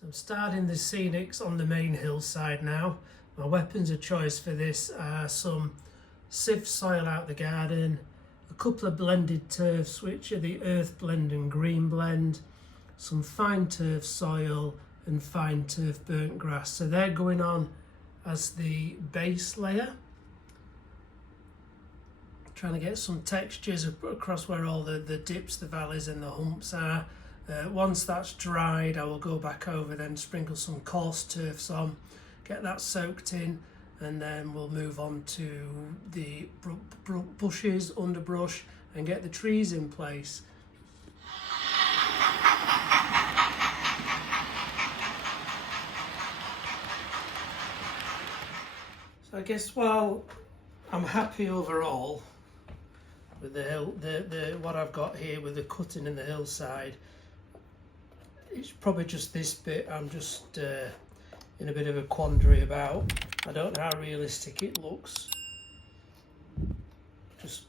So I'm starting the scenics on the main hillside now. My weapons of choice for this are some sift soil out the garden, a couple of blended turfs which are the earth blend and green blend, some fine turf soil and fine turf burnt grass. So they're going on as the base layer. Trying to get some textures across where all the dips, the valleys and the humps are. Once that's dried, I will go back over, then sprinkle some coarse turfs on, get that soaked in, and then we'll move on to the bushes, underbrush, and get the trees in place. So I guess while I'm happy overall with the what I've got here with the cutting in the hillside, it's probably just this bit I'm just in a bit of a quandary about. I don't know how realistic it looks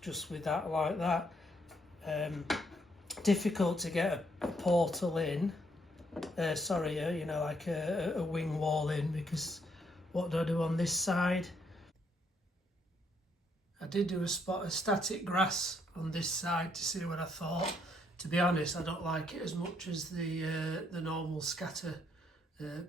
just with that like that. Difficult to get a portal in, you know, like a wing wall in, because what do I do on this side? I did do a spot of static grass on this side to see what I thought. To be honest, I don't like it as much as the normal scatter,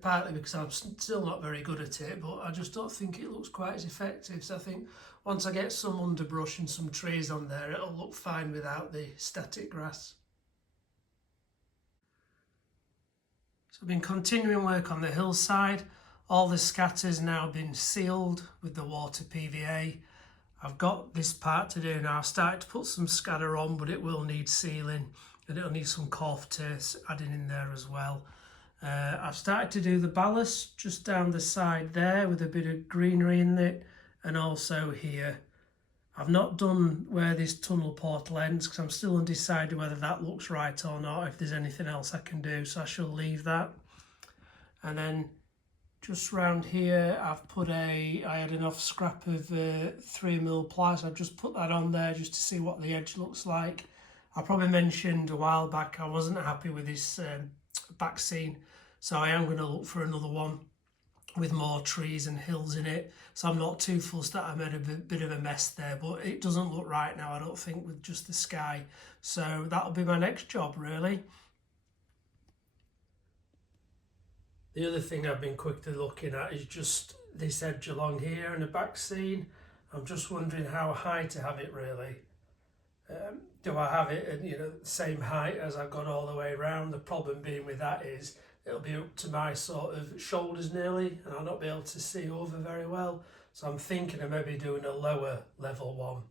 partly because I'm still not very good at it, but I just don't think it looks quite as effective. So I think once I get some underbrush and some trees on there, it'll look fine without the static grass. So I've been continuing work on the hillside. All the scatter's now been sealed with the water PVA. I've got this part to do now. I've started to put some scatter on, but it will need sealing and it'll need some corf turfs adding in there as well. I've started to do the ballast just down the side there with a bit of greenery in it, and also here. I've not done where this tunnel portal ends because I'm still undecided whether that looks right or not, if there's anything else I can do, so I shall leave that. And then just round here, I had enough scrap of 3mm ply, so I've just put that on there just to see what the edge looks like. I probably mentioned a while back I wasn't happy with this back scene, so I am going to look for another one with more trees and hills in it. So I'm not too fussed that I made a bit of a mess there, but it doesn't look right now, I don't think, with just the sky. So that'll be my next job, really. The other thing I've been quickly looking at is just this edge along here and the back scene. I'm just wondering how high to have it, really. Do I have it at the same height as I've got all the way around? The problem being with that is it'll be up to my sort of shoulders nearly, and I'll not be able to see over very well. So I'm thinking of maybe doing a lower level one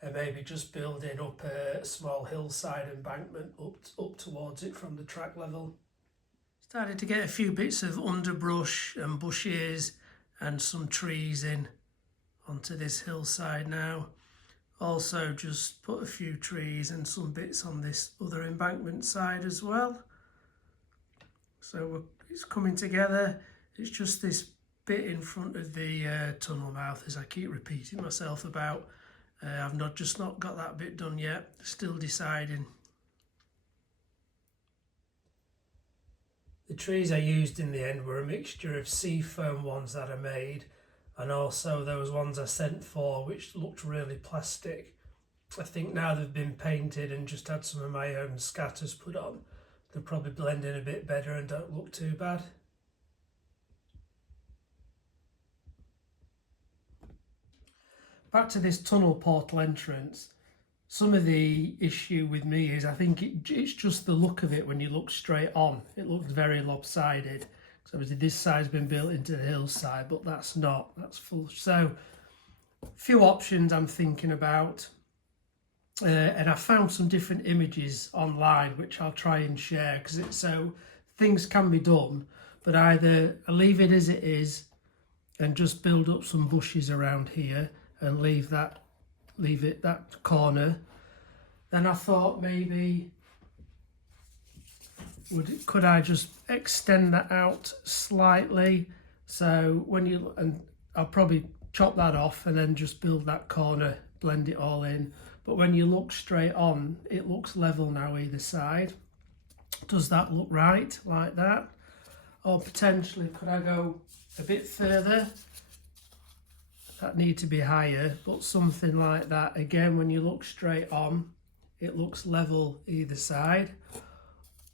and maybe just building up a small hillside embankment up towards it from the track level. Started to get a few bits of underbrush and bushes and some trees in onto this hillside now. Also just put a few trees and some bits on this other embankment side as well. So it's coming together. It's just this bit in front of the tunnel mouth, as I keep repeating myself about. I've not got that bit done yet, still deciding. The trees I used in the end were a mixture of seafoam ones that I made, and also those ones I sent for which looked really plastic. I think now they've been painted and just had some of my own scatters put on, they'll probably blend in a bit better and don't look too bad. Back to this tunnel portal entrance. Some of the issue with me is I think it's just the look of it when you look straight on. It looks very lopsided. So obviously this side's been built into the hillside, but that's not, that's full. So a few options I'm thinking about. And I found some different images online which I'll try and share, because it's so things can be done, but either I leave it as it is and just build up some bushes around here and leave that corner. Then I thought maybe could I just extend that out slightly, so and I'll probably chop that off and then just build that corner, blend it all in. But when you look straight on, it looks level now either side. Does that look right like that? or potentially could I go a bit further? That need to be higher, but something like that. Again, when you look straight on, it looks level either side.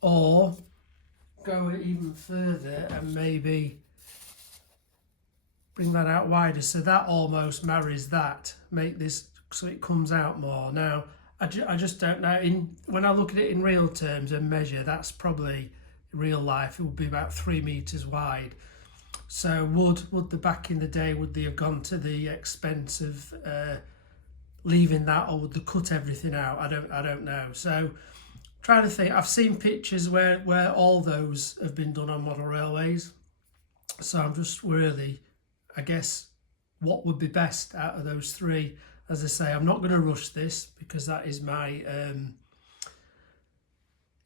Or go even further and maybe bring that out wider, so that almost marries that, make this so it comes out more. Now I just don't know, when I look at it in real terms and measure, that's probably real life, it would be about 3 meters wide. So would the back in the day, would they have gone to the expense of leaving that, or would they cut everything out? I don't know. So trying to think, I've seen pictures where all those have been done on model railways, so I'm just really, I guess, what would be best out of those three. As I say, I'm not going to rush this because that is my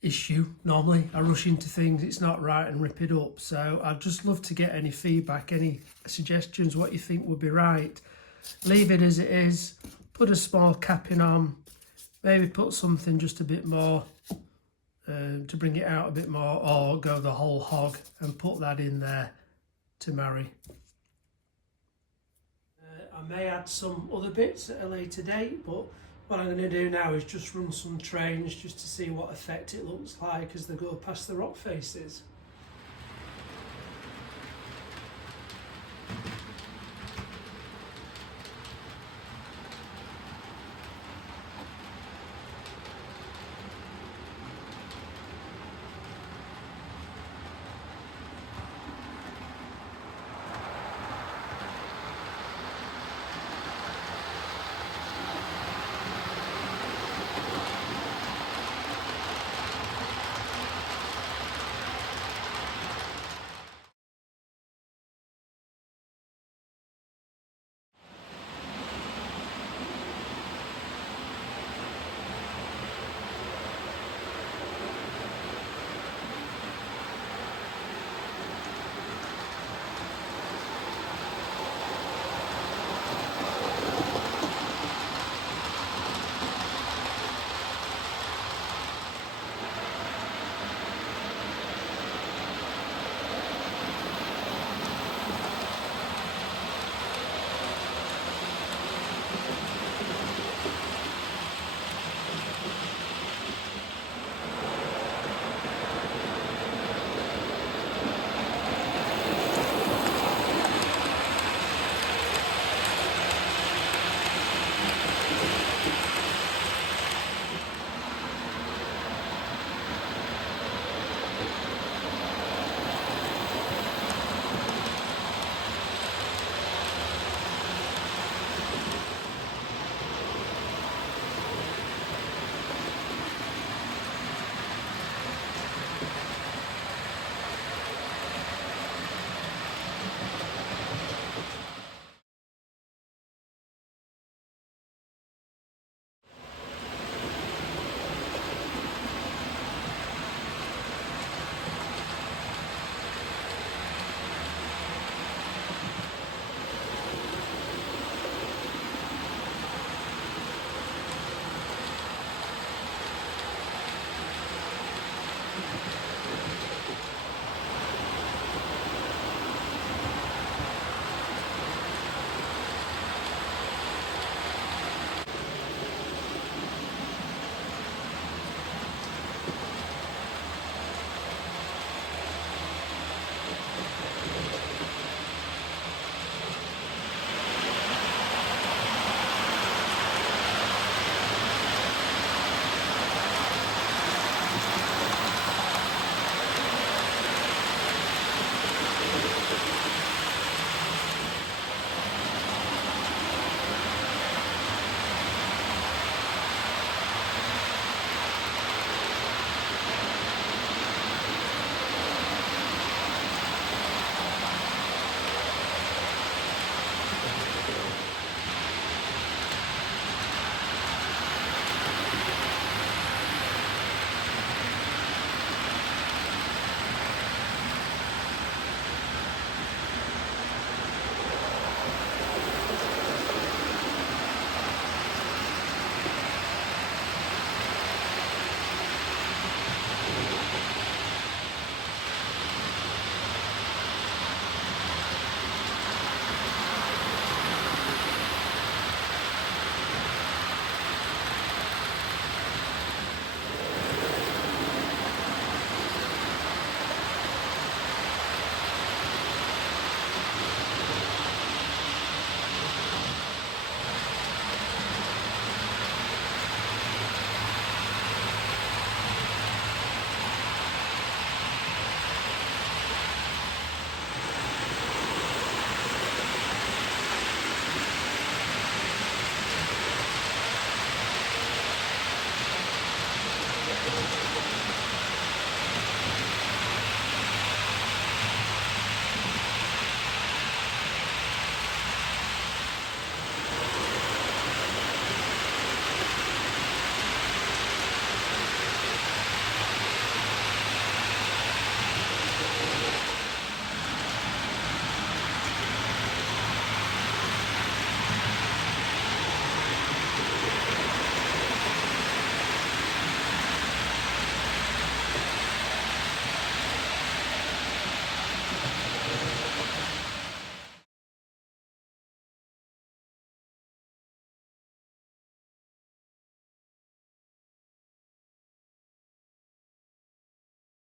issue. Normally I rush into things, it's not right, and rip it up. So I'd just love to get any feedback, any suggestions, what you think would be right. Leave it as it is, put a small capping on, maybe put something just a bit more to bring it out a bit more, or go the whole hog and put that in there to marry. I may add some other bits at a later date, but what I'm going to do now is just run some trains just to see what effect it looks like as they go past the rock faces.